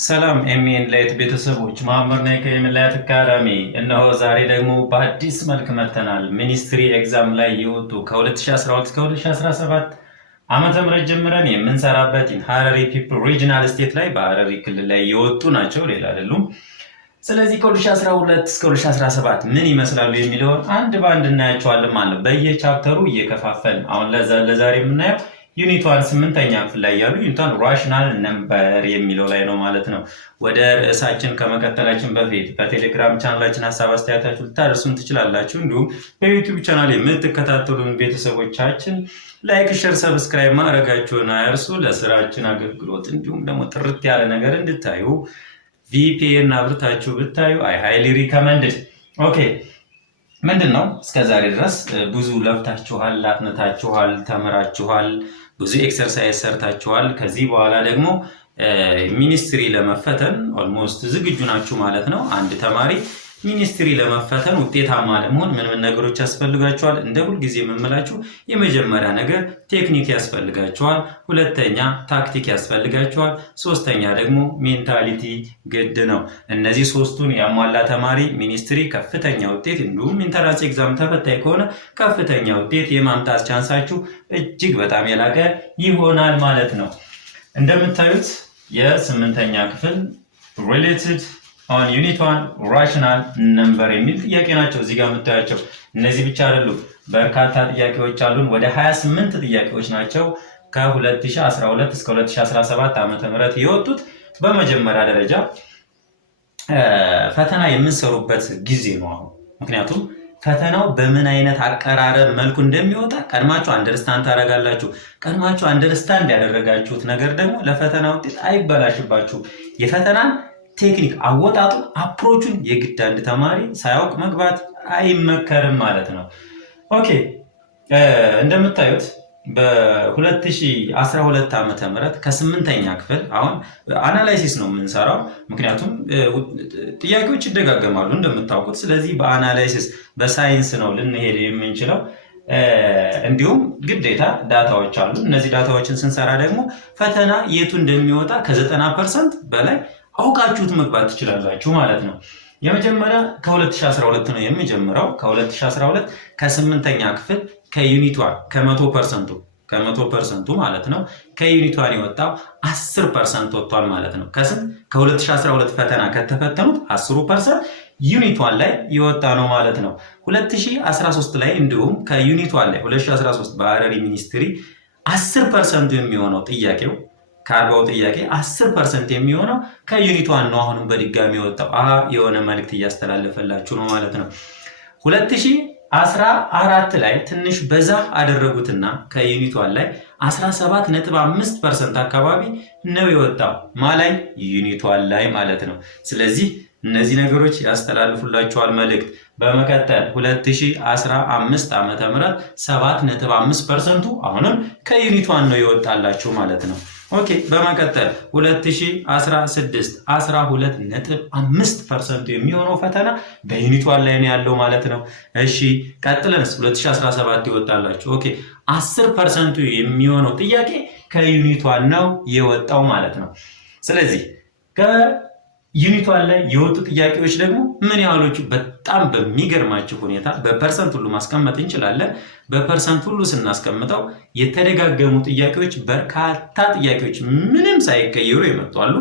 ሰላም ኤሚን ላይት ቤተሰቦች ማመር ነኝ ከኤሚላይት አካዳሚ። እነሆ ዛሬ ደግሞ በአዲስ መልክ መጥተናል። ሚኒስትሪ ኤግዛም ላይ የወጡ ከ2012 እስከ 2017 ዓመተ ምህረት ጀምረን የምንሰራበት ሀረሪ ፒፕል ሪጂናል ስቴት ላይ በሀረሪ ክልል ላይ የወጡ ናቸው፣ ሌላ አይደሉም። ስለዚህ ከ2012 እስከ 2017 ምን ይመስላሉ የሚለውን አንድ በአንድ እናያቸዋለን ማለት ነው። በየቻፕተሩ እየከፋፈልን አሁን ለዛሬ የምናየው ዩኒቷን 8ኛ ክፍል ላይ ያሉ ዩኒቷን ራሽናል ነምበር የሚለው ላይ ነው ማለት ነው። ወደ ርዕሳችን ከመቀጠላችን በፊት በቴሌግራም ቻናላችን ሀሳብ አስተያየታችሁ ልታደርሱን ትችላላችሁ። እንዲሁም በዩቲዩብ ቻናል የምትከታተሉን ቤተሰቦቻችን ላይክ፣ ሼር፣ ሰብስክራይብ ማድረጋችሁን አይርሱ። ለስራችን አገልግሎት እንዲሁም ደግሞ ጥርት ያለ ነገር እንድታዩ ቪፒኤን አብርታችሁ ብታዩ አይ ሃይሊ ሪከመንድድ። ኦኬ ምንድን ነው እስከ ዛሬ ድረስ ብዙ ለፍታችኋል፣ አጥንታችኋል፣ ተምራችኋል፣ ብዙ ኤክሰርሳይዝ ሰርታችኋል። ከዚህ በኋላ ደግሞ ሚኒስትሪ ለመፈተን ኦልሞስት ዝግጁ ናችሁ ማለት ነው። አንድ ተማሪ ሚኒስትሪ ለመፈተን ውጤታማ ለመሆን ምን ምን ነገሮች ያስፈልጋቸዋል? እንደ ሁልጊዜ የምምላችሁ የመጀመሪያ ነገር ቴክኒክ ያስፈልጋቸዋል፣ ሁለተኛ ታክቲክ ያስፈልጋቸዋል፣ ሶስተኛ ደግሞ ሜንታሊቲ ግድ ነው። እነዚህ ሶስቱን ያሟላ ተማሪ ሚኒስትሪ ከፍተኛ ውጤት እንዲሁም ኢንተራንስ ኤግዛም ተፈታኝ ከሆነ ከፍተኛ ውጤት የማምጣት ቻንሳችሁ እጅግ በጣም የላቀ ይሆናል ማለት ነው። እንደምታዩት የ8ኛ ክፍል ሪሌትድ ኦን ዩኒት 1 ራሽናል ነምበር የሚል ጥያቄ ናቸው እዚህ ጋር የምታያቸው። እነዚህ ብቻ አይደሉም፣ በርካታ ጥያቄዎች አሉን። ወደ 28 ጥያቄዎች ናቸው ከ2012 እስከ 2017 ዓመተ ምህረት የወጡት። በመጀመሪያ ደረጃ ፈተና የምንሰሩበት ጊዜ ነው አሁን። ምክንያቱም ፈተናው በምን አይነት አቀራረብ መልኩ እንደሚወጣ ቀድማችሁ አንደርስታንድ ታደርጋላችሁ። ቀድማችሁ አንደርስታንድ ያደረጋችሁት ነገር ደግሞ ለፈተና ውጤት አይበላሽባችሁ። የፈተናን ቴክኒክ አወጣጡን አፕሮቹን የግድ አንድ ተማሪ ሳያውቅ መግባት አይመከርም ማለት ነው። ኦኬ እንደምታዩት በ2012 ዓመተ ምህረት ከ8ኛ ክፍል አሁን አናላይሲስ ነው የምንሰራው። ምክንያቱም ጥያቄዎች ይደጋገማሉ እንደምታውቁት። ስለዚህ በአናላይሲስ በሳይንስ ነው ልንሄድ የምንችለው። እንዲሁም ግዴታ ዳታዎች አሉ። እነዚህ ዳታዎችን ስንሰራ ደግሞ ፈተና የቱ እንደሚወጣ ከ90% በላይ አውቃችሁት መግባት ትችላላችሁ ማለት ነው። የመጀመሪያ ከ2012 ነው የሚጀምረው። ከ2012 ከ8ኛ ክፍል ከዩኒቷን ከ100% ማለት ነው። ከዩኒቷን የወጣው 10% ወጥቷል ማለት ነው። ከስንት ከ2012 ፈተና ከተፈተኑት 10% ዩኒቷን ላይ የወጣ ነው ማለት ነው። 2013 ላይ እንዲሁም ከዩኒቷን ላይ 2013 በሀረሪ ሚኒስትሪ 10% የሚሆነው ጥያቄው ከ40 ጥያቄ 10% የሚሆነው ከዩኒቷን ነው። አሁንም በድጋሚ የወጣው የሆነ መልእክት እያስተላለፈላችሁ ነው ማለት ነው። 2014 ላይ ትንሽ በዛ አደረጉትና ከዩኒቷን ላይ 17.5% አካባቢ ነው የወጣው ማላይ ዩኒቷን ላይ ማለት ነው። ስለዚህ እነዚህ ነገሮች ያስተላልፉላችኋል መልእክት። በመቀጠል 2015 ዓመተ ምህረት 7.5% አሁንም ከዩኒቷን ነው የወጣላችሁ ማለት ነው። ኦኬ በመቀጠል 2016 12.5% የሚሆነው ፈተና በዩኒቷን ላይ ነው ያለው ማለት ነው። እሺ ቀጥለንስ 2017 ይወጣላችሁ። ኦኬ 10% የሚሆነው ጥያቄ ከዩኒቷን ነው የወጣው ማለት ነው። ስለዚህ ከዩኒቷን ላይ የወጡ ጥያቄዎች ደግሞ ምን ያህሎቹ በጣም በሚገርማችሁ ሁኔታ በፐርሰንት ሁሉ ማስቀመጥ እንችላለን። በፐርሰንት ሁሉ ስናስቀምጠው የተደጋገሙ ጥያቄዎች በርካታ ጥያቄዎች ምንም ሳይቀየሩ የመጡ አሉ።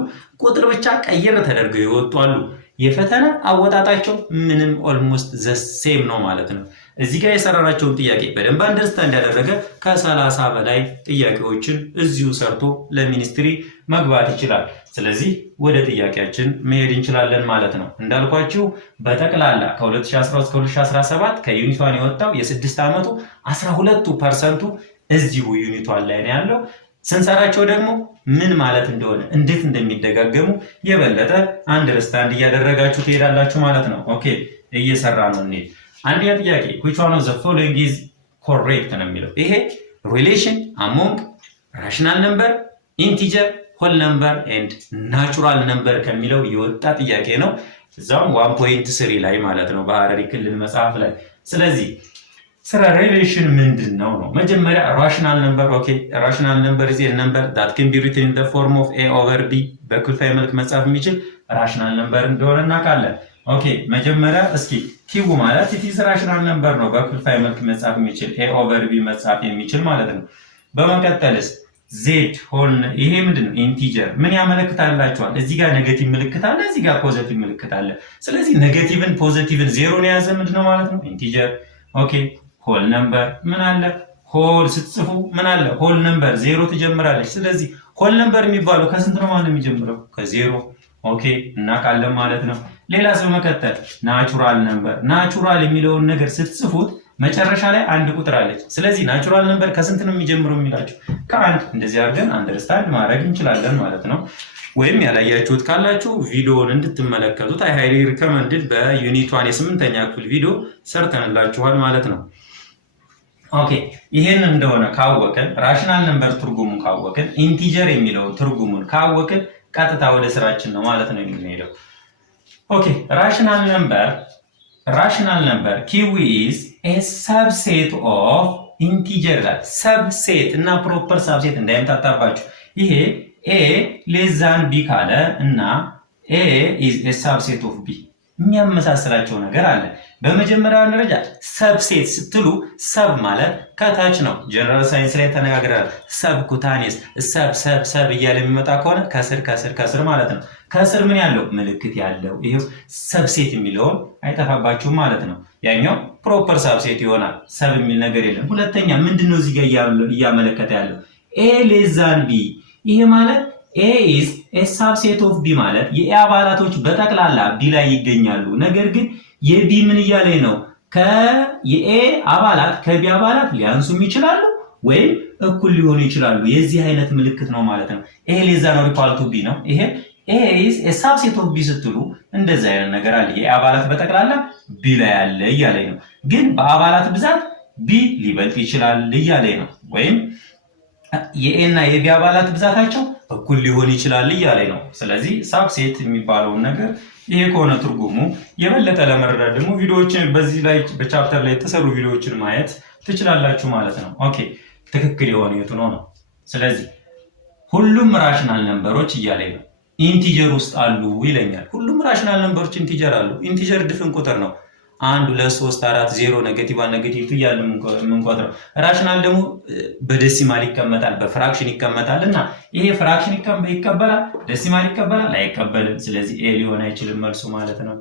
ቁጥር ብቻ ቀየር ተደርገው የወጡ አሉ። የፈተና አወጣጣቸው ምንም ኦልሞስት ዘሴም ነው ማለት ነው። እዚህ ጋር የሰራናቸውን ጥያቄ በደንብ አንደርስታንድ ያደረገ ከ30 በላይ ጥያቄዎችን እዚሁ ሰርቶ ለሚኒስትሪ መግባት ይችላል። ስለዚህ ወደ ጥያቄያችን መሄድ እንችላለን ማለት ነው። እንዳልኳችሁ በጠቅላላ ከ2012 እስከ 2017 ከዩኒቷን የወጣው የ6 ዓመቱ 12% እዚሁ ዩኒቷን ላይ ነው ያለው። ስንሰራቸው ደግሞ ምን ማለት እንደሆነ እንዴት እንደሚደጋገሙ የበለጠ አንደርስታንድ እያደረጋችሁ ትሄዳላችሁ ማለት ነው። ኦኬ እየሰራ ነው እንዴ? አንደኛ ጥያቄ which one of the following is correct ነው የሚለው። ይሄ ሪሌሽን among rational number, integer, whole number and natural number ከሚለው የወጣ ጥያቄ ነው። እዛም 1.3 ላይ ማለት ነው በሀረሪ ክልል መጽሐፍ ላይ። ስለዚህ ስለ ሪሌሽን ምንድን ነው? መጀመሪያ ራሽናል ነምበር። ኦኬ ራሽናል ነምበር ኢዝ ኤ ነምበር ዳት ካን ቢ ሪትን ኢን ዘ ፎርም ኦፍ ኤ ኦቨር ቢ በክፍልፋይ መልክ መጻፍ የሚችል ራሽናል ነምበር እንደሆነ እናውቃለን። ኦኬ መጀመሪያ እስኪ ኪው ማለት ኢት ኢዝ ራሽናል ነምበር ነው፣ በክፍልፋይ መልክ መጻፍ የሚችል ኤ ኦቨር ቢ መጻፍ የሚችል ማለት ነው። በመቀጠልስ ዜድ ሆል ይሄ ምንድን ነው? ኢንቲጀር ምን ያመለክታላችኋል? እዚህ ጋር ኔጌቲቭ ምልክት አለ፣ እዚህ ጋር ፖዚቲቭ ምልክት አለ። ስለዚህ ኔጌቲቭን ፖዚቲቭን ዜሮን የያዘ ምንድን ነው ማለት ነው? ኢንቲጀር። ኦኬ ሆል ነምበር ምን አለ? ሆል ስትጽፉ ምን አለ? ሆል ነምበር ዜሮ ትጀምራለች። ስለዚህ ሆል ነምበር የሚባለው ከስንት ነው ማለት ነው የሚጀምረው? ከዜሮ። ኦኬ እናውቃለን ማለት ነው። ሌላስ በመቀጠል ናቹራል ነምበር። ናቹራል የሚለውን ነገር ስትጽፉት መጨረሻ ላይ አንድ ቁጥር አለች። ስለዚህ ናቹራል ነምበር ከስንት ነው የሚጀምረው የሚላችሁ? ከአንድ። እንደዚህ አድርገን አንደርስታንድ ማድረግ እንችላለን ማለት ነው። ወይም ያላያችሁት ካላችሁ ቪዲዮውን እንድትመለከቱት አይ ሃይሊ ሪከመንድድ በዩኒት 1 የ8ኛ ክፍል ቪዲዮ ሰርተንላችኋል ማለት ነው። ኦኬ ይሄን እንደሆነ ካወቅን ራሽናል ነምበር ትርጉሙን ካወቅን ኢንቲጀር የሚለውን ትርጉሙን ካወቅን ቀጥታ ወደ ስራችን ነው ማለት ነው የምንሄደው። ኦኬ ራሽናል ነምበር ኪዊ ኢዝ ኤ ሰብሴት ኦፍ ኢንቲጀር ላይ ሰብሴት እና ፕሮፐር ሰብሴት እንዳይምታታባችሁ። ይሄ ኤ ሌዛን ቢ ካለ እና ኤ ኢዝ ኤ ሰብሴት ኦፍ ቢ የሚያመሳስላቸው ነገር አለ። በመጀመሪያ ደረጃ ሰብሴት ስትሉ ሰብ ማለት ከታች ነው። ጀነራል ሳይንስ ላይ ተነጋግረናል። ሰብ ኩታኔስ ሰብ እያለ የሚመጣ ከሆነ ከስር ማለት ነው። ከስር ምን ያለው ምልክት ያለው ይሄው ሰብሴት የሚለውን አይጠፋባችሁም ማለት ነው። ያኛው ፕሮፐር ሰብሴት ይሆናል። ሰብ የሚል ነገር የለም። ሁለተኛ ምንድነው እዚህ ጋር እያመለከተ ያለው? ኤ ሌዛን ቢ። ይሄ ማለት ኤ ኢዝ ኤ ሰብሴት ኦፍ ቢ ማለት የኤ አባላቶች በጠቅላላ ቢ ላይ ይገኛሉ። ነገር ግን የቢ ምን እያለ ነው? የኤ አባላት ከቢ አባላት ሊያንሱም ይችላሉ ወይም እኩል ሊሆኑ ይችላሉ። የዚህ አይነት ምልክት ነው ማለት ነው። ኤ ሌዛን ኦር ኢኳል ቱ ቢ ነው። ይሄ ኤ ኢዝ ኤ ሰብሴት ኦፍ ቢ ስትሉ እንደዚህ አይነት ነገር አለ። የኤ አባላት በጠቅላላ ቢ ላይ አለ እያለኝ ነው። ግን በአባላት ብዛት ቢ ሊበልጥ ይችላል እያለኝ ነው። ወይም የኤ እና የቢ አባላት ብዛታቸው እኩል ሊሆን ይችላል እያለኝ ነው። ስለዚህ ሰብሴት የሚባለውን ነገር ይሄ ከሆነ ትርጉሙ የበለጠ ለመረዳት ደግሞ ቪዲዮዎችን በዚህ ላይ በቻፕተር ላይ የተሰሩ ቪዲዮዎችን ማየት ትችላላችሁ ማለት ነው። ኦኬ ትክክል የሆነ የቱ ነው? ስለዚህ ሁሉም ራሽናል ነምበሮች እያለኝ ነው ኢንቲጀር ውስጥ አሉ ይለኛል። ሁሉም ራሽናል ነምበሮች ኢንቲጀር አሉ። ኢንቲጀር ድፍን ቁጥር ነው። 1 2 3 4 0 ኔጌቲቭ 1 ኔጌቲቭ 2 እያለ የምንቆጥረው። ራሽናል ደግሞ በዴሲማል ይቀመጣል፣ በፍራክሽን ይቀመጣል እና ይሄ ፍራክሽን ይቀበላል፣ ዴሲማል ይቀበላል አይቀበልም። ስለዚህ ኤ ሊሆን አይችልም መልሱ ማለት ነው።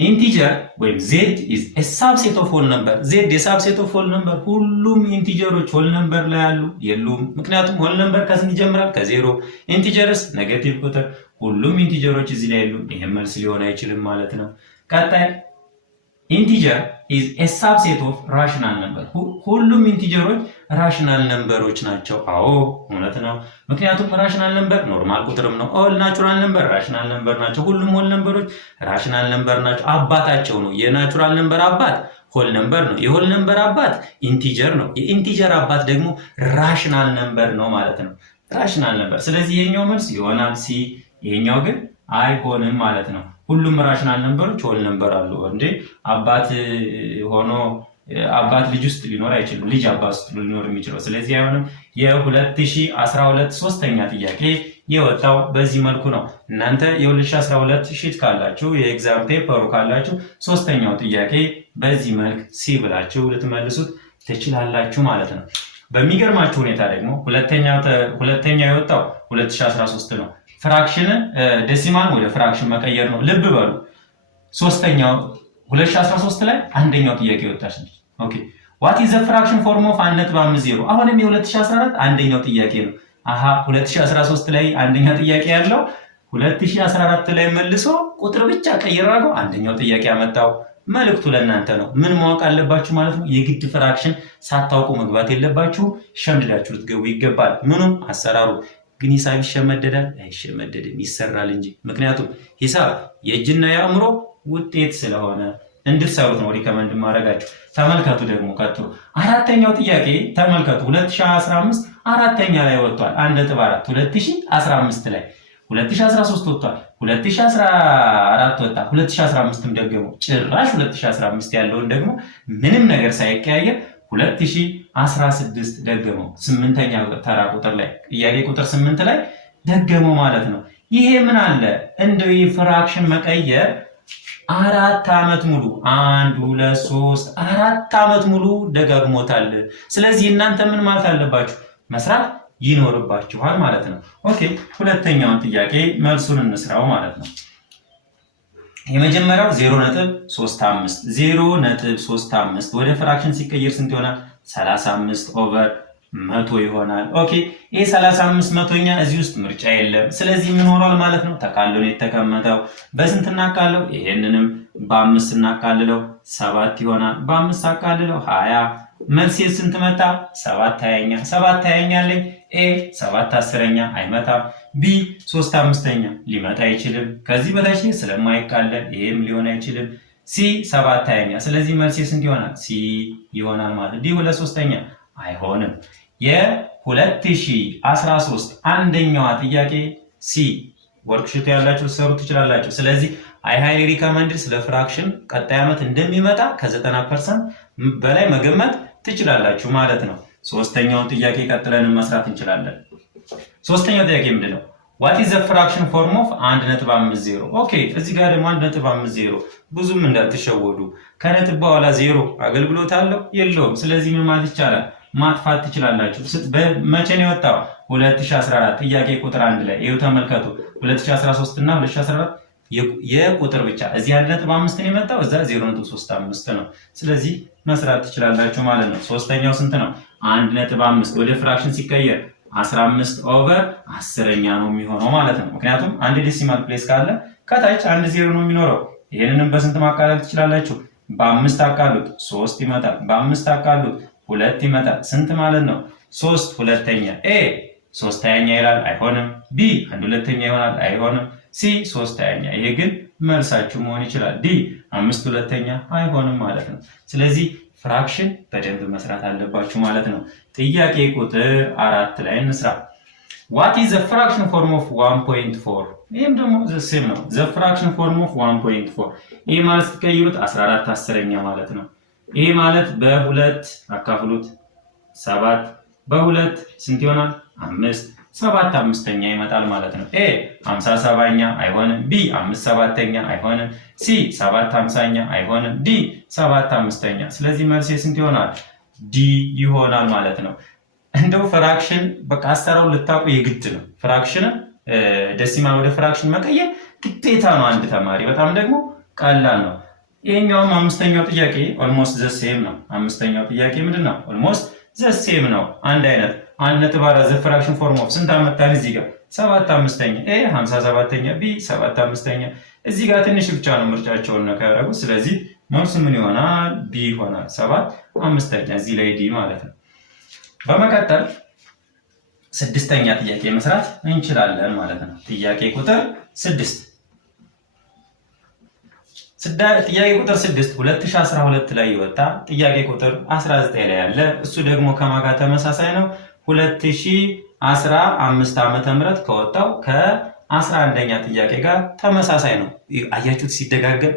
ኢንቲጀር ወይም ዜድ ኢዝ ኤ ሳብሴት ኦፍ ሆል ነምበር። ዜድ የሳብሴት ኦፍ ሆል ነምበር። ሁሉም ኢንቲጀሮች ሆል ነምበር ላይ ያሉ የሉም። ምክንያቱም ሆል ነምበር ከስንት ይጀምራል? ከዜሮ። ኢንቲጀርስ ኔጌቲቭ ቁጥር። ሁሉም ኢንቲጀሮች እዚህ ላይ የሉም። ይሄ መልስ ሊሆን አይችልም ማለት ነው። ቀጣይ ኢንቲጀር ኢዝ ኤ ሳብሴት ኦፍ ራሽናል ነምበር። ሁሉም ኢንቲጀሮች ራሽናል ነምበሮች ናቸው። አዎ እውነት ነው። ምክንያቱም ራሽናል ነምበር ኖርማል ቁጥርም ነው። ኦል ናቹራል ነምበር ራሽናል ነምበር ናቸው። ሁሉም ሆል ነምበሮች ራሽናል ነምበር ናቸው። አባታቸው ነው። የናቹራል ነምበር አባት ሆል ነምበር ነው። የሆል ነምበር አባት ኢንቲጀር ነው። የኢንቲጀር አባት ደግሞ ራሽናል ነምበር ነው ማለት ነው። ራሽናል ነምበር። ስለዚህ ይሄኛው መልስ ይሆናል ሲ። ይሄኛው ግን አይሆንም ማለት ነው። ሁሉም ራሽናል ነምበሮች ሆል ነምበር አሉ። እንዴ አባት ሆኖ አባት ልጅ ውስጥ ሊኖር አይችልም። ልጅ አባት ውስጥ ሊኖር የሚችለው። ስለዚህ አይሆንም። የ2012 ሶስተኛ ጥያቄ የወጣው በዚህ መልኩ ነው። እናንተ የ2012 ሺት ካላችሁ የኤግዛም ፔፐሩ ካላችሁ ሶስተኛው ጥያቄ በዚህ መልክ ሲ ብላችሁ ልትመልሱት ትችላላችሁ ማለት ነው። በሚገርማችሁ ሁኔታ ደግሞ ሁለተኛው የወጣው 2013 ነው። ፍራክሽን ዴሲማል ወደ ፍራክሽን መቀየር ነው። ልብ በሉ ሶስተኛው 2013 ላይ አንደኛው ጥያቄ ወጣች ነች። ኦኬ ዋት ኢዝ ዘ ፍራክሽን ፎርም ኦፍ 1.50? አሁንም የ2014 አንደኛው ጥያቄ ነው። 2013 ላይ አንደኛ ጥያቄ ያለው 2014 ላይ መልሶ ቁጥር ብቻ ቀይራgo አንደኛው ጥያቄ ያመጣው። መልእክቱ ለእናንተ ነው። ምን ማወቅ አለባችሁ ማለት ነው? የግድ ፍራክሽን ሳታውቁ መግባት የለባችሁ። ሸምድዳችሁ ልትገቡ ይገባል። ምኑም አሰራሩ ግን ሂሳብ ይሸመደዳል? አይሸመደድም፣ ይሰራል እንጂ። ምክንያቱም ሂሳብ የእጅና የአእምሮ ውጤት ስለሆነ እንድትሰሩት ነው ሪከመንድ ማድረጋችሁ። ተመልከቱ ደግሞ ቀጥሎ አራተኛው ጥያቄ ተመልከቱ። 2015 አራተኛ ላይ ወጥቷል። 1.4 2015 ላይ 2013 ወጥቷል፣ 2014 ወጣ፣ 2015ም ደገመው። ጭራሽ 2015 ያለውን ደግሞ ምንም ነገር ሳይቀያየር 2016 ደገመው። 8ኛ ተራ ቁጥር ላይ ጥያቄ ቁጥር 8 ላይ ደገመው ማለት ነው። ይሄ ምን አለ እንደው ፍራክሽን መቀየር 4 ዓመት ሙሉ 1 2 3 4 ዓመት ሙሉ ደጋግሞታል። ስለዚህ እናንተ ምን ማለት አለባችሁ? መስራት ይኖርባችኋል ማለት ነው። ኦኬ ሁለተኛውን ጥያቄ መልሱን እንስራው ማለት ነው። የመጀመሪያው 0.35 0.35 ወደ ፍራክሽን ሲቀየር ስንት ይሆናል? 35/100 ይሆናል። ኦኬ ይሄ 35 መቶኛ እዚህ ውስጥ ምርጫ የለም። ስለዚህ ምን ሆኗል ማለት ነው? ተቃሎ ነው የተቀመጠው። በስንት እናቃለው? ይሄንንም በ5 እናቃልለው 7 ይሆናል። በ5 አቃልለው 20። መልሴ ስንት መጣ? 7/20ኛ 7/20ኛ አለኝ። ኤ 7/10ኛ አይመጣም። ቢ 3/5ኛ ሊመጣ አይችልም። ከዚህ በታች ስለማይቃለል ይሄም ሊሆን አይችልም። ሲ 7/20ኛ ስለዚህ መልሴ ስንት ይሆናል? ሲ ይሆናል ማለት። ዲ 2/3ኛ አይሆንም። የ2013 አንደኛዋ ጥያቄ ሲ ወርክሺት ያላችሁ ሰሩ ትችላላችሁ። ስለዚህ አይ ሃይሊ ሪከመንድ ስለ ፍራክሽን ቀጣይ ዓመት እንደሚመጣ ከ90% በላይ መገመት ትችላላችሁ ማለት ነው። ሶስተኛውን ጥያቄ ቀጥለን መስራት እንችላለን። ሶስተኛው ጥያቄ ምንድነው? what is the fraction form of 1.50? ኦኬ እዚህ ጋር ደግሞ 1.50 ብዙም እንዳትሸወዱ። ከነጥብ በኋላ 0 አገልግሎት አለው የለውም? ስለዚህ ምን ማለት ይቻላል? ማጥፋት ትችላላችሁ። መቼ ነው የወጣው? 2014 ጥያቄ ቁጥር 1 ላይ ይኸው ተመልከቱ። 2013 እና 2014 የቁጥር ብቻ እዚህ 1.5 ነው የመጣው፣ እዛ 0.35 ነው። ስለዚህ መስራት ትችላላችሁ ማለት ነው። ሶስተኛው ስንት ነው? 1.5 ወደ ፍራክሽን ሲቀየር 15/10ኛ ነው የሚሆነው ማለት ነው። ምክንያቱም አንድ ዴሲማል ፕሌስ ካለ ከታች 1 0 ነው የሚኖረው። ይሄንንም በስንት ማቃለል ትችላላችሁ? በ5 አቃሉት 3 ይመጣል። በ5 አቃሉት 2 ይመጣል። ስንት ማለት ነው? 3/2ኛ። ኤ 3/20ኛ ይላል፣ አይሆንም። ቢ 1/2ኛ ይሆናል፣ አይሆንም። ሲ 3/20ኛ። ይሄ ግን መልሳችሁ መሆን ይችላል። ዲ 5/2ኛ አይሆንም ማለት ነው። ስለዚህ ፍራክሽን በደንብ መስራት አለባችሁ ማለት ነው። ጥያቄ ቁጥር 4 ላይ እንስራ። what is the fraction form of 1.4? ይሄም ደግሞ ሴም ነው። the fraction form of 1.4 ይሄ ማለት ትቀይሩት 14/10ኛ ማለት ነው። ይሄ ማለት በ2 አካፍሉት 7 በ2 ስንት ይሆናል? 5 7/5ኛ ይመጣል ማለት ነው። ኤ 57ኛ አይሆንም። ቢ 57ኛ አይሆንም። ሲ 7/50ኛ አይሆንም። ዲ 7/5ኛ። ስለዚህ መልሴ ስንት ይሆናል? ዲ ይሆናል ማለት ነው። እንደው ፍራክሽን በቃ አሰራው ልታውቁ የግድ ነው። ፍራክሽን ደሲማል ወደ ፍራክሽን መቀየር ግዴታ ነው። አንድ ተማሪ በጣም ደግሞ ቀላል ነው። ይሄኛውም አምስተኛው ጥያቄ ኦልሞስት ዘ ሴም ነው። አምስተኛው ጥያቄ ምንድነው? ኦልሞስት ዘ ሴም ነው። አንድ አይነት 1.4 ዘ ፍራክሽን ፎርም ኦፍ ስንት አመጣን? እዚህ ጋር 7/5ኛ ኤ 57ኛ ቢ 7/5ኛ። እዚህ ጋር ትንሽ ብቻ ነው ምርጫቸውን ነው ያደረጉት። ስለዚህ መልሱ ምን ይሆናል? ቢ ይሆናል። 7/5ኛ እዚህ ላይ ዲ ማለት ነው። በመቀጠል ስድስተኛ ጥያቄ መስራት እንችላለን ማለት ነው። ጥያቄ ቁጥር 6 ጥያቄ ቁጥር 6 2012 ላይ ይወጣ። ጥያቄ ቁጥር 19 ላይ ያለ እሱ ደግሞ ከማጋ ተመሳሳይ ነው። 2015 ዓመተ ምህረት ከወጣው ከ11ኛ ጥያቄ ጋር ተመሳሳይ ነው። አያችሁት ሲደጋገም።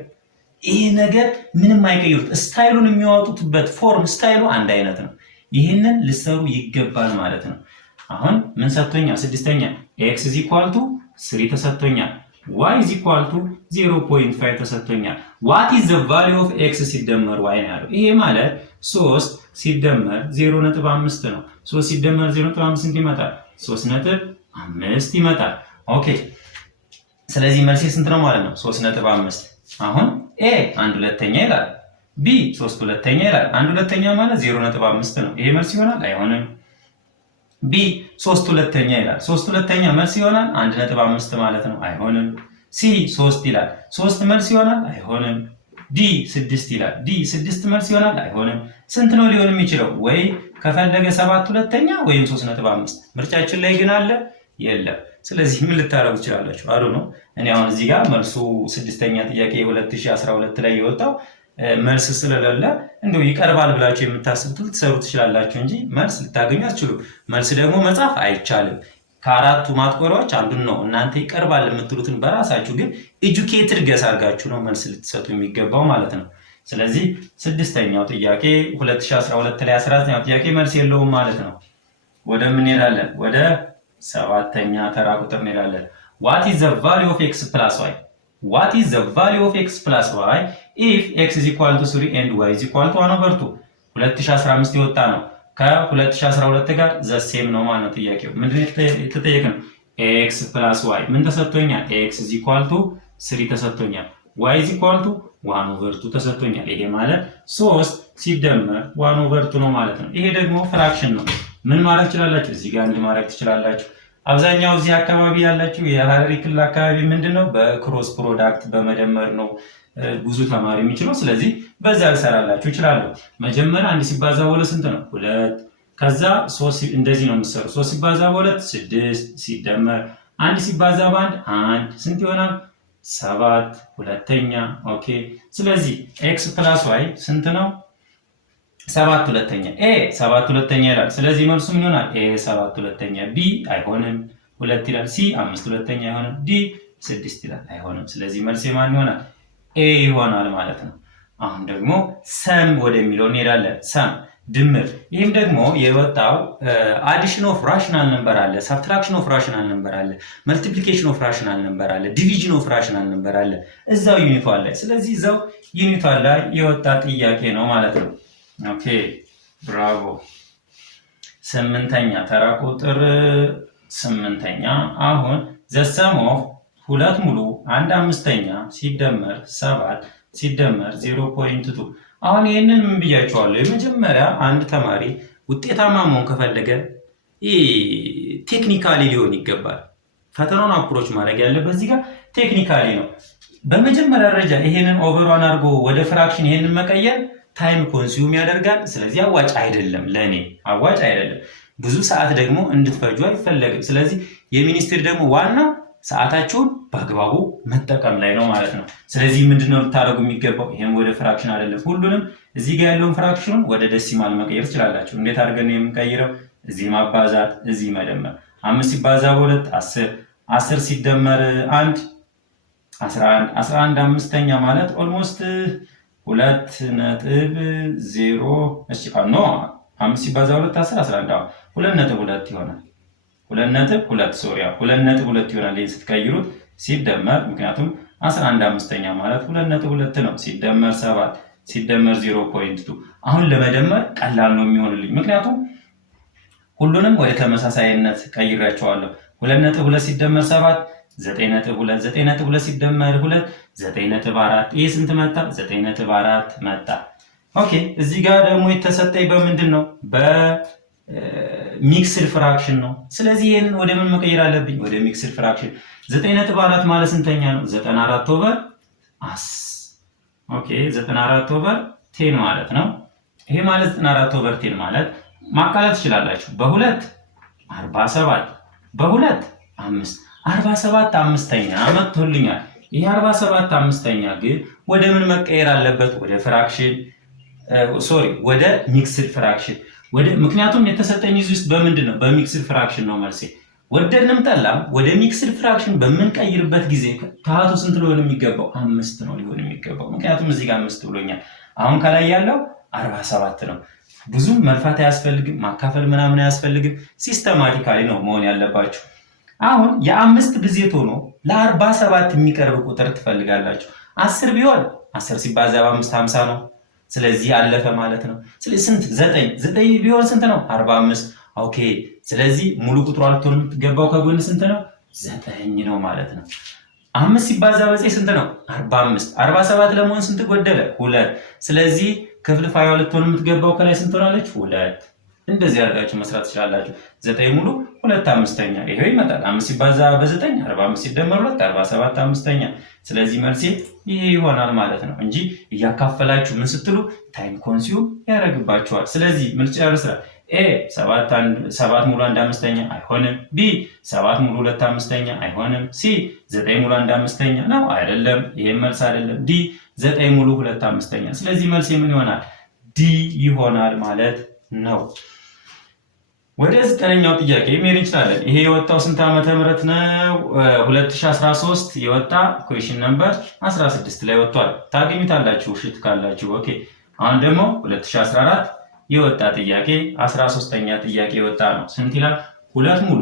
ይሄ ነገር ምንም አይቀይሩት። ስታይሉን የሚያወጡትበት ፎርም ስታይሉ አንድ አይነት ነው። ይህንን ልሰሩ ይገባል ማለት ነው። አሁን ምን ሰጥቶኛል? ስድስተኛ x is equal to 3 ተሰጥቶኛል። y is equal to 0.5 ተሰጥቶኛል። what is the value of x ሲደመር y ነው ያለው። ይሄ ማለት 3 ሲደመር 0.5 ነው። 3 ሲደመር 0.5 ስንት ይመጣል? 3.5 ይመጣል። ኦኬ ስለዚህ መልሴ ስንት ነው ማለት ነው? 3.5። አሁን a 1/2ኛ ይላል፣ b 3/2ኛ ይላል። 1/2ኛ ማለት 0.5 ነው። ይሄ መልስ ይሆናል? አይሆንም። ቢ 3/2ኛ ይላል። 3/2ኛ መልስ ይሆናል? 1.5 ማለት ነው። አይሆንም። ሲ 3 ይላል። 3 መልስ ይሆናል? አይሆንም። ዲ 6 ይላል። ዲ 6 መልስ ይሆናል? አይሆንም። ስንት ነው ሊሆን የሚችለው? ወይ ከፈለገ 7/2ኛ ወይም 3.5። ምርጫችን ላይ ግን አለ የለም። ስለዚህ ምን ልታረጉ ትችላላችሁ? አሉ ነው። እኔ አሁን እዚህ ጋር መልሱ ስድስተኛ ጥያቄ 2012 ላይ የወጣው መልስ ስለሌለ እንደው ይቀርባል ብላችሁ የምታስቡት ልትሰሩ ትችላላችሁ እንጂ መልስ ልታገኙ አትችሉ። መልስ ደግሞ መጻፍ አይቻልም። ከአራቱ ማጥቆሪያዎች አንዱን ነው እናንተ ይቀርባል የምትሉትን በራሳችሁ ግን ኤጁኬትድ ገስ አድርጋችሁ ነው መልስ ልትሰጡ የሚገባው ማለት ነው። ስለዚህ ስድስተኛው ጥያቄ 2012 ላይ 19ኛው ጥያቄ መልስ የለውም ማለት ነው። ወደ ምን እንሄዳለን? ወደ ሰባተኛ ተራ ቁጥር እንሄዳለን። what is the value of x plus y? what is the value of x plus y if x is equal to 3 and y is equal to 1 over 2? 2015 የወጣ ነው። ከ2012 ጋር ዘሴም ነው ማለት ነው። ጥያቄው ምንድነው የተጠየቀው? x plus y ምን ተሰጥቶኛል? x is equal to 3 ተሰጥቶኛል። y is equal to 1 over 2 ተሰጥቶኛል። ይሄ ማለት 3 ሲደመር 1 over 2 ነው ማለት ነው። ይሄ ደግሞ ፍራክሽን ነው። ምን ማድረግ ትችላላችሁ? እዚህ ጋር እንድ ማድረግ ትችላላችሁ። አብዛኛው እዚህ አካባቢ ያላችሁ የሐረሪ ክልል አካባቢ ምንድነው በክሮስ ፕሮዳክት በመደመር ነው ብዙ ተማሪ የሚችለው። ስለዚህ በዛ ልሰራላችሁ እችላለሁ። መጀመሪያ 1 ሲባዛ በ2 ስንት ነው? 2። ከዛ 3 እንደዚህ ነው የምትሰሩ። 3 ሲባዛ በ2 6 ሲደመር 1 ሲባዛ በ1 1 ስንት ይሆናል? 7 ሁለተኛ። ኦኬ ስለዚህ x + y ስንት ነው? 7 ሁለተኛ። a 7 ሁለተኛ ይላል። ስለዚህ መልሱ ምን ይሆናል? a 7 ሁለተኛ። b አይሆንም 2 ይላል። c 5 ሁለተኛ አይሆንም። d 6 ይላል። አይሆንም። ስለዚህ መልስ የማን ይሆናል? a ይሆናል ማለት ነው። አሁን ደግሞ ሰም ወደሚለው እንሄዳለን። ሰም ድምር። ይህም ደግሞ የወጣው አዲሽን ኦፍ ራሽናል ነምበር አለ፣ ሰብትራክሽን ኦፍ ራሽናል ነምበር አለ፣ መልቲፕሊኬሽን ኦፍ ራሽናል ነምበር አለ፣ ዲቪዥን ኦፍ ራሽናል ነምበር አለ እዛው ዩኒቷ ላይ። ስለዚህ እዛው ዩኒቷ ላይ የወጣ ጥያቄ ነው ማለት ነው። ኦኬ ብራቮ። ስምንተኛ ተራ ቁጥር 8ኛ። አሁን ዘ ሰም ኦፍ 2 ሙሉ 1 አምስተኛ ሲደመር 7 ሲደመር 0.2። አሁን ይሄንን ምን ብያቸዋለሁ? የመጀመሪያ አንድ ተማሪ ውጤታማ መሆን ከፈለገ ቴክኒካሊ ሊሆን ይገባል። ፈተናውን አፕሮች ማድረግ ያለበት እዚህ ጋር ቴክኒካሊ ነው። በመጀመሪያ ደረጃ ይሄንን ኦቨሯን አድርጎ ወደ ፍራክሽን ይሄንን መቀየር ታይም ኮንሱም ያደርጋል። ስለዚህ አዋጭ አይደለም፣ ለኔ አዋጭ አይደለም። ብዙ ሰዓት ደግሞ እንድትፈጁ አይፈለግም። ስለዚህ የሚኒስቴር ደግሞ ዋና ሰዓታቸውን በአግባቡ መጠቀም ላይ ነው ማለት ነው። ስለዚህ ምንድነው ልታደርጉ የሚገባው? ይሄም ወደ ፍራክሽን አይደለም፣ ሁሉንም እዚህ ጋር ያለውን ፍራክሽኑን ወደ ደሲማል መቀየር ትችላላችሁ። እንዴት አድርገን ነው የምንቀይረው? እዚህ ማባዛት፣ እዚህ መደመር። 5 ሲባዛ በ2 10 10 ሲደመር 1 11 11 አምስተኛ ማለት ኦልሞስት 2.0 እሺ ኖ 5 ሲባዛ 2 10 11 2.2 ይሆናል። 2.2 ሶሪያ 2.2 ይሆናል። ይሄን ስትቀይሩት ሲደመር ምክንያቱም 11 አምስተኛ ማለት 2.2 ነው። ሲደመር 7 ሲደመር 0.2 አሁን ለመደመር ቀላል ነው የሚሆንልኝ ምክንያቱም ሁሉንም ወደ ተመሳሳይነት ቀይራቸዋለሁ። 2.2 ሲደመር 7 9.2 9.2 ሲደመር 2 9.4 ይሄ ስንት መጣ? 9.4 መጣ። ኦኬ እዚህ ጋር ደግሞ የተሰጠኝ በምንድን ነው? በሚክስድ ፍራክሽን ነው። ስለዚህ ይሄንን ወደ ምን መቀየር አለብኝ? ወደ ሚክስድ ፍራክሽን። 9.4 ማለት ስንተኛ ነው? 94 ኦቨር 10 ማለት ነው። ይሄ ማለት 94 ኦቨር 10 ማለት ማቃለል ትችላላችሁ። በ2 47 በ2 5 47 አምስተኛ መጥቶልኛል። ይሄ 47 አምስተኛ ግን ወደ ምን መቀየር አለበት? ወደ ፍራክሽን ወደ ሚክስድ ፍራክሽን ምክንያቱም የተሰጠኝ እዚህ ውስጥ በምንድን ነው? በሚክስድ ፍራክሽን ነው መልሴ። ወደንም ጠላም ወደ ሚክስድ ፍራክሽን በምንቀይርበት ጊዜ ታህቱ ስንት ሊሆን የሚገባው? 5 ነው ሊሆን የሚገባው ምክንያቱም እዚህ ጋር 5 ብሎኛል። አሁን ከላይ ያለው 47 ነው። ብዙም መልፋት አያስፈልግም፣ ማካፈል ምናምን አያስፈልግም። ሲስተማቲካሊ ነው መሆን ያለባችሁ። አሁን የ5 ብዜት ሆኖ ለ47 የሚቀርብ ቁጥር ትፈልጋላችሁ። 10 ቢሆን 10 ሲባዛ በ5 50 ነው። ስለዚህ አለፈ ማለት ነው። ስለዚህ ስንት 9 ቢሆን ስንት ነው? 45። ኦኬ ስለዚህ ሙሉ ቁጥሩ አልቶን የምትገባው ከጎን ስንት ነው? 9 ነው ማለት ነው። 5 ሲባዛ በ9 ስንት ነው? 45። 47 ለመሆን ስንት ጎደለ? 2። ስለዚህ ክፍልፋዩ ልትሆን የምትገባው ከላይ ስንት ሆናለች? 2። እንደዚህ አድርጋችሁ መስራት ትችላላችሁ። 9 ሙሉ 2 አምስተኛ ይሄው ይመጣል። 5 ሲባዛ በ9 45 ሲደመር 2 47 አምስተኛ። ስለዚህ መልሴ ይሄ ይሆናል ማለት ነው እንጂ እያካፈላችሁ ምን ስትሉ ታይም ኮንሱም ያደርግባችኋል። ስለዚህ ምርጫ ያርስራ ኤ 7 ሙሉ 1 አምስተኛ አይሆንም። ቢ 7 ሙሉ 2 አምስተኛ አይሆንም። ሲ 9 ሙሉ 1 አምስተኛ ነው አይደለም፣ ይሄም መልስ አይደለም። ዲ 9 ሙሉ 2 አምስተኛ። ስለዚህ መልሴ ምን ይሆናል? ዲ ይሆናል ማለት ነው። ወደ 9ኛው ጥያቄ መሄድ እንችላለን። ይሄ የወጣው ስንት ዓመተ ምህረት ነው? 2013 የወጣ ኩዌሽን ነምበር 16 ላይ ወጥቷል። ታገኙታላችሁ ሽት ካላችሁ። ኦኬ አሁን ደግሞ 2014 የወጣ ጥያቄ 13ኛ ጥያቄ የወጣ ነው። ስንት ይላል? 2 ሙሉ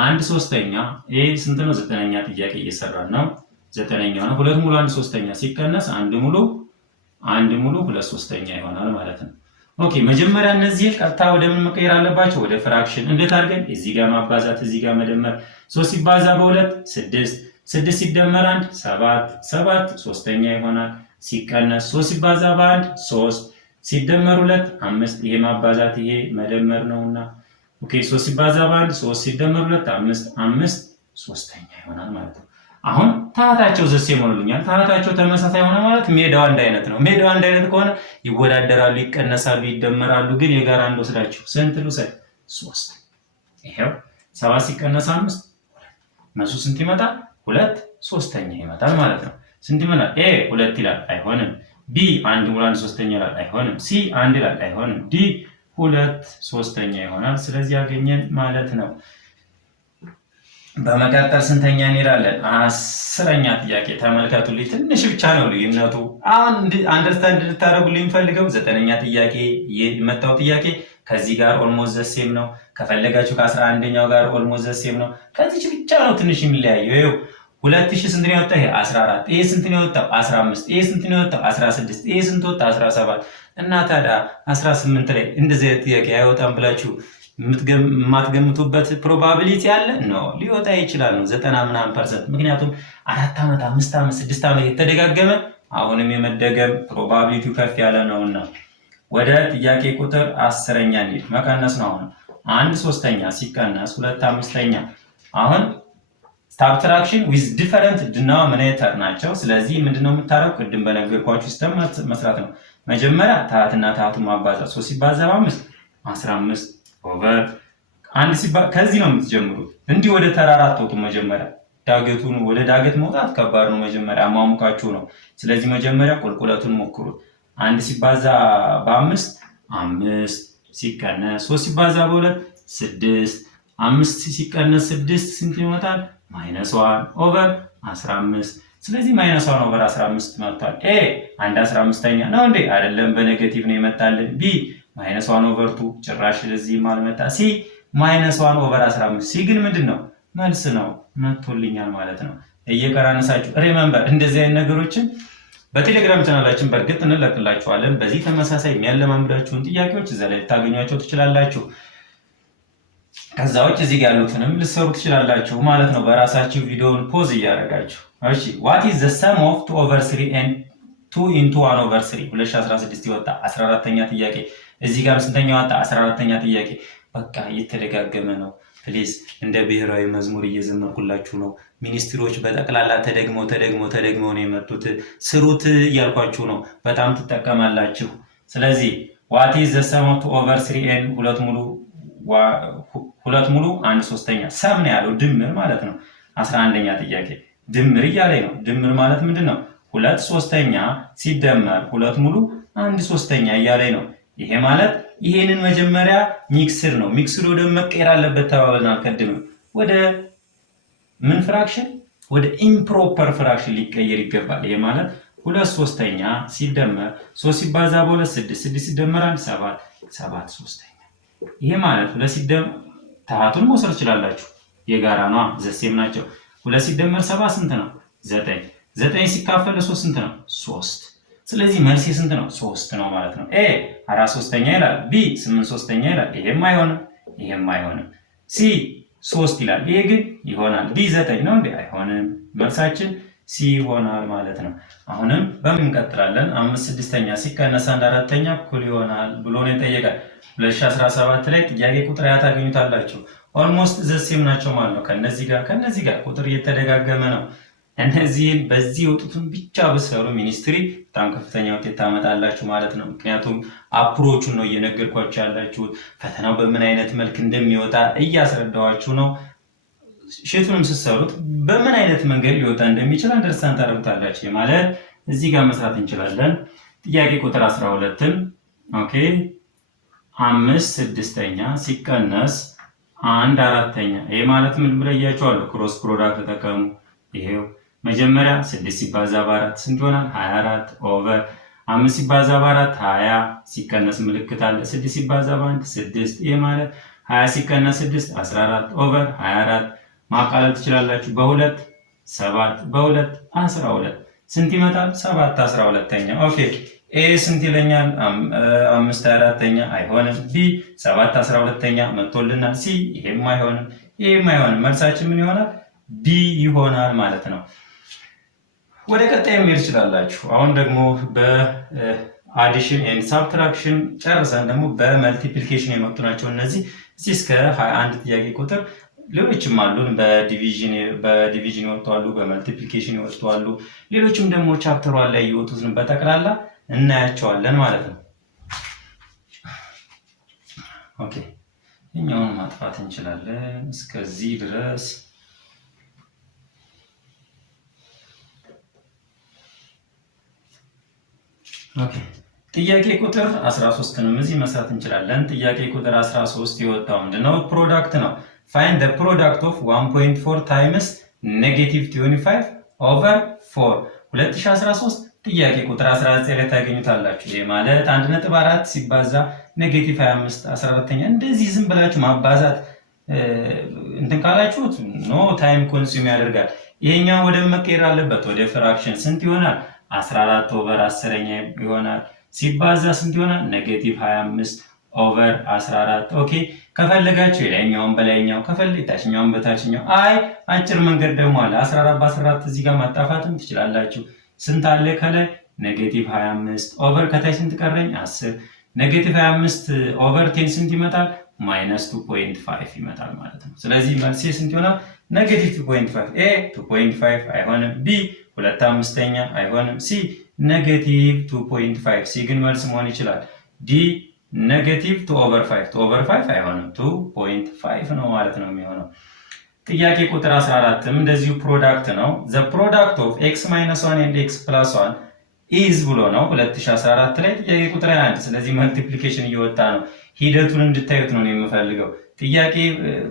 1 ሶስተኛ። ይሄ ስንት ነው? 9ኛ ጥያቄ እየሰራን ነው። 9ኛው ነው። 2 ሙሉ 1 ሶስተኛ ሲቀነስ 1 ሙሉ 2 ሶስተኛ ይሆናል ማለት ነው። ኦኬ መጀመሪያ እነዚህ ቀጥታ ወደ ምን መቀየር አለባቸው? ወደ ፍራክሽን። እንዴት አድርገን? እዚህ ጋር ማባዛት፣ እዚህ ጋር መደመር። 3 ሲባዛ በ2 6፣ 6 ሲደመር 1 7፣ 7 ሶስተኛ ይሆናል። ሲቀነስ 3 ሲባዛ በ1 3 ሲደመር 2 5። ይሄ ማባዛት ይሄ መደመር ነውና ኦኬ 3 ሲባዛ በ1 3 ሲደመር 2 5 5 ሶስተኛ ይሆናል ማለት ነው። አሁን ታህታቸው ዘሴም ሆኖልኛል። ታህታቸው ተመሳሳይ ሆነ ማለት ሜዳው አንድ አይነት ነው። ሜዳው አንድ አይነት ከሆነ ይወዳደራሉ፣ ይቀነሳሉ፣ ይደመራሉ። ግን የጋራ እንደወስዳችሁ ስንት ልውሰድ? 3። ይሄው 7 ሲቀነስ 5 መልሱ ስንት ይመጣል? 2 ሶስተኛ ይመጣል ማለት ነው። ስንት ይመጣል? ኤ 2 ይላል፣ አይሆንም። ቢ 1 ሙሉ 1 ሶስተኛ ይላል፣ አይሆንም። ሲ 1 ይላል፣ አይሆንም። ዲ 2 ሶስተኛ ይሆናል። ስለዚህ ያገኘን ማለት ነው። በመቀጠል ስንተኛ እንሄዳለን? 10ኛ ጥያቄ ተመልከቱልኝ። ትንሽ ብቻ ነው ልዩነቱ። አሁን አንደርስታንድ እንድታደርጉልኝ የምፈልገው 9ኛ ጥያቄ የመጣው ጥያቄ ከዚህ ጋር ኦልሞስት ዘሴም ነው። ከፈለጋችሁ ከ11ኛው ጋር ኦልሞስት ዘሴም ነው። ከዚች ብቻ ነው ትንሽ የሚለያየው። ይኸው 2000 ስንት ነው የወጣው? ይሄ 14። ይሄ ስንት ነው የወጣው? 15። ይሄ ስንት ነው የወጣው? 16። ይሄ ስንት ወጣ? 17። እና ታዲያ 18 ላይ እንደዚህ ጥያቄ አይወጣም ብላችሁ የማትገምቱበት ፕሮባቢሊቲ አለ ነው? ሊወጣ ይችላል ነው 90% ምክንያቱም 4 ዓመት 5 ዓመት 6 ዓመት የተደጋገመ አሁንም የመደገም ፕሮባቢሊቲው ከፍ ያለ ነውና ወደ ጥያቄ ቁጥር 10ኛ እንሂድ። መቀነስ ነው። አሁን 1 ሶስተኛ ሲቀነስ 2 አምስተኛ። አሁን ሳብትራክሽን ዊዝ ዲፈረንት ዲኖሚኔተር ናቸው። ስለዚህ ምንድነው የምታረው? ቅድም በነገርኳችሁ ሲስተም መስራት ነው። መጀመሪያ ታህትና ታህቱን ማባዛት። 3 ሲባዛ በ5 15 ኦቨር 1 ሲባዛ ከዚህ ነው የምትጀምሩት። እንዲህ ወደ ተራራ አትወጡም። መጀመሪያ ዳገቱን ወደ ዳገት መውጣት ከባድ ነው። መጀመሪያ አሟሙቃችሁ ነው። ስለዚህ መጀመሪያ ቁልቁለቱን ሞክሩት። 1 ሲባዛ በ5 5 ሲቀነስ 3 ሲባዛ በ2 6 5 ሲቀነስ 6 ስንት ይመጣል? -1 ኦቨር 15። ስለዚህ -1 ኦቨር 15 መጥቷል። ኤ 1 15ኛ ነው እንዴ? አይደለም፣ በኔጌቲቭ ነው የመጣልን። ቢ -1 ኦቨር 2 ጭራሽ ለዚህ ማልመጣ። ሲ -1 ኦቨር 15። ሲ ግን ምንድነው? መልስ ነው። መጥቶልኛል ማለት ነው። እየቀራነሳችሁ ሪመምበር እንደዚህ አይነት ነገሮችን በቴሌግራም ቻናላችን በእርግጥ እንለቅላችኋለን። በዚህ ተመሳሳይ የሚያለማምዳችሁን ጥያቄዎች እዛ ላይ ልታገኟቸው ትችላላችሁ። ከዛ ውጭ እዚህ ጋር ያሉትንም ልትሰሩ ትችላላችሁ ማለት ነው፣ በራሳችሁ ቪዲዮውን ፖዝ እያደረጋችሁ። እሺ what is the sum of 2 over 3 and 2 into 1 over 3? 2016 ይወጣ 14ኛ ጥያቄ። እዚህ ጋር ስንተኛ ወጣ? 14ኛ ጥያቄ። በቃ እየተደጋገመ ነው። ፕሊዝ እንደ ብሔራዊ መዝሙር እየዘመርኩላችሁ ነው። ሚኒስትሮች በጠቅላላ ተደግመው ነው የመጡት። ስሩት እያልኳችሁ ነው። በጣም ትጠቀማላችሁ። ስለዚህ what is the sum of 2 over 3 and 2 ሙሉ 1 ሶስተኛ ሰም ነው ያለው፣ ድምር ማለት ነው። 11ኛ ጥያቄ ድምር እያለኝ ነው። ድምር ማለት ምንድን ነው? 2 ሶስተኛ ሲደመር 2 ሙሉ 1 ሶስተኛ እያለኝ ነው። ይሄ ማለት ይሄንን መጀመሪያ ሚክስር ነው። ሚክስር ወደ መቀየር አለበት ተባብለናል ቅድም። ወደ ምን ፍራክሽን? ወደ ኢምፕሮፐር ፍራክሽን ሊቀየር ይገባል። ይሄ ማለት 2 ሶስተኛ ሲደመር 3 ሲባዛ በ2 6 6 ሲደመር 1 7 7 ሶስተኛ። ይሄ ማለት 2 ሲደመር ታሃቱን መውሰድ ትችላላችሁ፣ የጋራ ነው፣ ዘሴም ናቸው። 2 ሲደመር 7 ስንት ነው? 9 9 ሲካፈል 3 ስንት ነው? 3። ስለዚህ መልሴ ስንት ነው? 3 ነው ማለት ነው። ኤ 4 ሶስተኛ ይላል፣ ቢ 8 ሶስተኛ ይላል። ይሄም አይሆንም። ሲ 3 ይላል፣ ይሄ ግን ይሆናል። ዲ 9 ነው እንዴ? አይሆንም። መልሳችን ሲ ይሆናል ማለት ነው። አሁንም በምን እንቀጥላለን? 5 ስድስተኛ ሲቀነስ 1 አራተኛ እኩል ይሆናል ብሎ ነው የጠየቀን። 2017 ላይ ጥያቄ ቁጥር ታገኙታላችሁ። ኦልሞስት ዘሴም ናቸው ማለት ነው። ከነዚህ ጋር ቁጥር እየተደጋገመ ነው። እነዚህን በዚህ ወጡትን ብቻ ብትሰሩ ሚኒስትሪ በጣም ከፍተኛ ውጤት ታመጣላችሁ ማለት ነው። ምክንያቱም አፕሮቹን ነው እየነገርኳችሁ ያላችሁት። ፈተናው በምን አይነት መልክ እንደሚወጣ እያስረዳኋችሁ ነው። ሽቱንም ስትሰሩት በምን አይነት መንገድ ሊወጣ እንደሚችል አንደርስታንድ ታደርጉታላችሁ ማለት እዚህ ጋር መስራት እንችላለን። ጥያቄ ቁጥር 12ን ኦኬ 5 ስድስተኛ ሲቀነስ 1 አራተኛ። ይሄ ማለት ምን ብለያቸዋለሁ? ክሮስ ፕሮዳክት ተጠቀሙ። ይሄው መጀመሪያ 6 ሲባዛ በ4 ስንት ይሆናል? 24 ኦቨር 5 ሲባዛ በ4 20 ሲቀነስ ምልክት አለ። 6 ሲባዛ በ1 6። ይሄ ማለት 20 ሲቀነስ 6 14 ኦቨር 24 ማቃለል ትችላላችሁ። በ2 7 በ2 12 ስንት ይመጣል? 7 12ኛ። ኦኬ ኤ ስንት ይለኛል? 5 24ኛ አይሆንም። ቢ 7 12ኛ መጥቶልናል። ሲ ይሄም አይሆንም፣ ይሄም አይሆንም። መልሳችን ምን ይሆናል? ቢ ይሆናል ማለት ነው። ወደ ቀጣይ መሄድ ትችላላችሁ። አሁን ደግሞ በአዲሽን ኤንድ ሳብትራክሽን ጨርሰን ደግሞ በመልቲፕሊኬሽን የመጡ ናቸው እነዚህ። እዚህ እስከ 21 ጥያቄ ቁጥር ሌሎችም አሉን። በዲቪዥን ይወጣሉ፣ በመልቲፕሊኬሽን ይወጣሉ። ሌሎችም ደግሞ ቻፕተር 1 ላይ ይወጡትን በጠቅላላ እናያቸዋለን ማለት ነው። ኦኬ እኛውን ማጥፋት እንችላለን እስከዚህ ድረስ። ኦኬ ጥያቄ ቁጥር 13ንም እዚህ መስራት እንችላለን። ጥያቄ ቁጥር 13 የወጣው ምንድነው? ፕሮዳክት ነው። ፋይንድ ዘ ፕሮዳክት ኦፍ 1.4 ታይምስ -25 ኦቨር 4 2013 ጥያቄ ቁጥር 19 ላይ ታገኙታላችሁ። ይሄ ማለት 1.4 ሲባዛ -25 14ኛ። እንደዚህ ዝም ብላችሁ ማባዛት እንትን ካላችሁት ኖ ታይም ኮንሱም ያደርጋል። ይሄኛው ወደ መቀየር አለበት ወደ ፍራክሽን። ስንት ይሆናል? 14 ኦቨር 10ኛ ይሆናል። ሲባዛ ስንት ይሆናል? -25 ኦቨር 14። ኦኬ ከፈለጋችሁ የላይኛውን በላይኛው ከፈለጋችሁ ታችኛውን በታችኛው። አይ አጭር መንገድ ደግሞ አለ። 14 በ14 እዚህ ጋር ማጣፋትም ትችላላችሁ። ስንት አለ ከላይ? -25 ኦቨር ከታች ስንት ቀረኝ? 10 -25 ኦቨር 10 ስንት ይመጣል? -2.5 ይመጣል ማለት ነው። ስለዚህ መልሴ ስንት ይሆናል? -2.5። ኤ 2.5 አይሆንም። ቢ 2/5 አይሆንም። ሲ -2.5 ሲ ግን መልስ መሆን ይችላል። ዲ -2/5 2/5 አይሆንም። 2.5 ነው ማለት ነው የሚሆነው። ጥያቄ ቁጥር 14ም እንደዚሁ ፕሮዳክት ነው። ዘ ፕሮዳክት ኦፍ x - 1 and x + 1 ኢዝ ብሎ ነው 2014 ላይ ጥያቄ ቁጥር 21። ስለዚህ መልቲፕሊኬሽን እየወጣ ነው። ሂደቱን እንድታዩት ነው የምፈልገው። ጥያቄ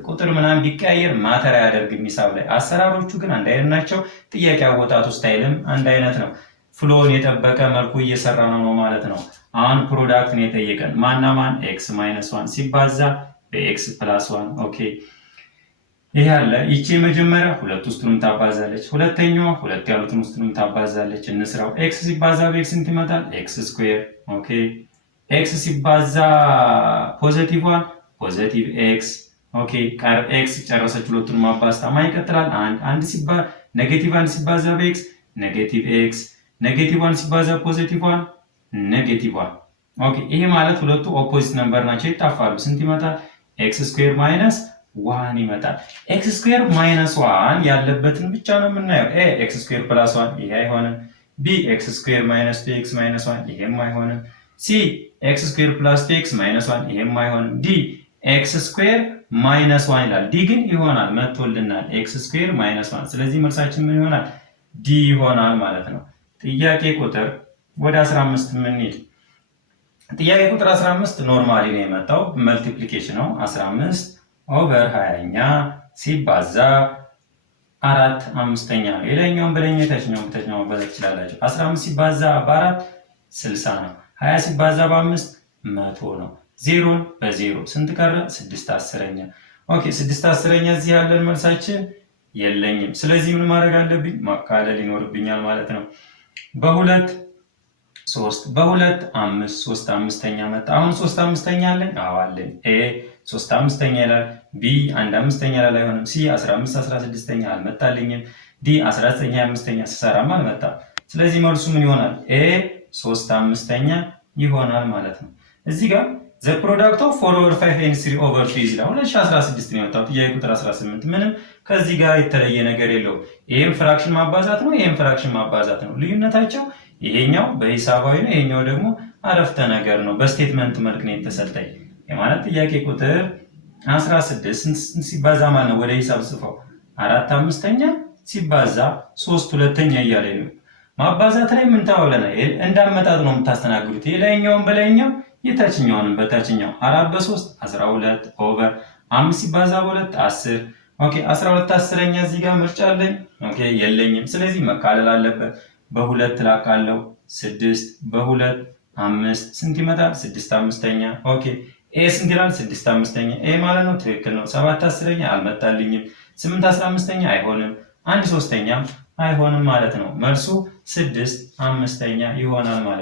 ቁጥር ምናምን ቢቀያየር ማተር አያደርግም ሂሳብ ላይ። አሰራሮቹ ግን አንድ አይነት ናቸው። ጥያቄ አወጣጡ ስታይልም አንድ አይነት ነው። ፍሎውን የጠበቀ መልኩ እየሰራ ነው ማለት ነው። አሁን ፕሮዳክትን የጠየቀን ማና ማን? x - 1 ሲባዛ በx + 1። ኦኬ ይሄ አለ። ይቺ የመጀመሪያ ሁለት ውስጡንም ታባዛለች። ሁለተኛዋ ሁለት ያሉትን ውስጡንም ታባዛለች። እንስራው። x ሲባዛ በx ስንት ይመጣል? x²። ኦኬ x ሲባዛ ፖዚቲቭ 1 ፖዚቲቭ x። ኦኬ ቀር x ጨረሰች። ሁለቱንም ማባዝታ ማን ይቀጥላል? አንድ ሲባዛ -1 ሲባዛ በx -x -1 ሲባዛ ፖዚቲቭ 1 -1። ኦኬ ይሄ ማለት ሁለቱ ኦፖዚት ነምበር ናቸው፣ ይጣፋሉ። ስንት ይመጣል? x² - 1 ይመጣል። x² - 1 ያለበትን ብቻ ነው የምናየው። ኤ x² + 1 ይሄ አይሆንም። ቢ x² - 2x - 1 ይሄም አይሆንም። ሲ x² + 2x - 1 ይሄም አይሆንም። ዲ x² - 1 ይላል። ዲ ግን ይሆናል፣ መጥቶልናል። x² - 1 ስለዚህ መልሳችን ምን ይሆናል? ዲ ይሆናል ማለት ነው። ጥያቄ ቁጥር ወደ 15 የምንሄድ። ጥያቄ ቁጥር 15 ኖርማሊ ነው የመጣው፣ መልቲፕሊኬሽን ነው። 15 ኦቨር 20ኛ ሲባዛ 4/5 ነው። የላይኛውን በላይኛው የታችኛውን በታችኛው ማባዛት ትችላላችሁ። 15 ሲባዛ በ4 60 ነው። 20 ሲባዛ በ5 100 ነው። ዜሮን በዜሮ ስንት ቀረ? 6/10ኛ። ኦኬ 6/10ኛ እዚህ ያለን መልሳችን የለኝም። ስለዚህ ምን ማድረግ አለብኝ? ማካለል ይኖርብኛል ማለት ነው። በ2 3 በ2 5 3/5 መጣ። አሁን 3/5 አለኝ? አዎ አለኝ። ኤ 3/5 ይላል። ቢ 1/5 ይላል። አይሆንም። ሲ 15 16 አልመጣልኝም። ዲ 19 25 ስሰራም አልመጣም። ስለዚህ መልሱ ምን ይሆናል? ኤ 3/5 ይሆናል ማለት ነው። እዚህ ጋር ዘ ፕሮዳክት ኦፍ 4/5 and 3/2 ይላል። 2016 ነው የወጣው። ጥያቄ ቁጥር 18 ምንም ከዚህ ጋር የተለየ ነገር የለውም። ይሄም ፍራክሽን ማባዛት ነው፣ ይሄም ፍራክሽን ማባዛት ነው። ልዩነታቸው ይሄኛው በሂሳባዊ ነው፣ ይሄኛው ደግሞ አረፍተ ነገር ነው። በስቴትመንት መልክ ነው የተሰጠኝ። የማለት ጥያቄ ቁጥር 16 ስንት ሲባዛ ማለት ነው? ወደ ሂሳብ ጽፈው 4/5 ሲባዛ 3/2 እያለ ነው። ማባዛት ላይ ምን ታወለና እንዳመጣጥ ነው የምታስተናግዱት። የላይኛውን በላይኛው የታችኛውንም በታችኛው 4 በ3 12 ኦቨር 5 ሲባዛ በ2 10። ኦኬ 12 አስረኛ እዚህ ጋር ምርጫ አለኝ? ኦኬ የለኝም። ስለዚህ መካለል አለበት። በ2 ላቃለው 6 በ2 5 ስንት ይመጣል? 6 አምስተኛ። ኦኬ ኤ ስንት ይላል? 6 አምስተኛ። ኤ ማለት ነው ትክክል ነው። 7 አስረኛ አልመጣልኝም። 8 15ኛ አይሆንም። 1 ሶስተኛም አይሆንም ማለት ነው። መልሱ 6 አምስተኛ ይሆናል ማለት ነው።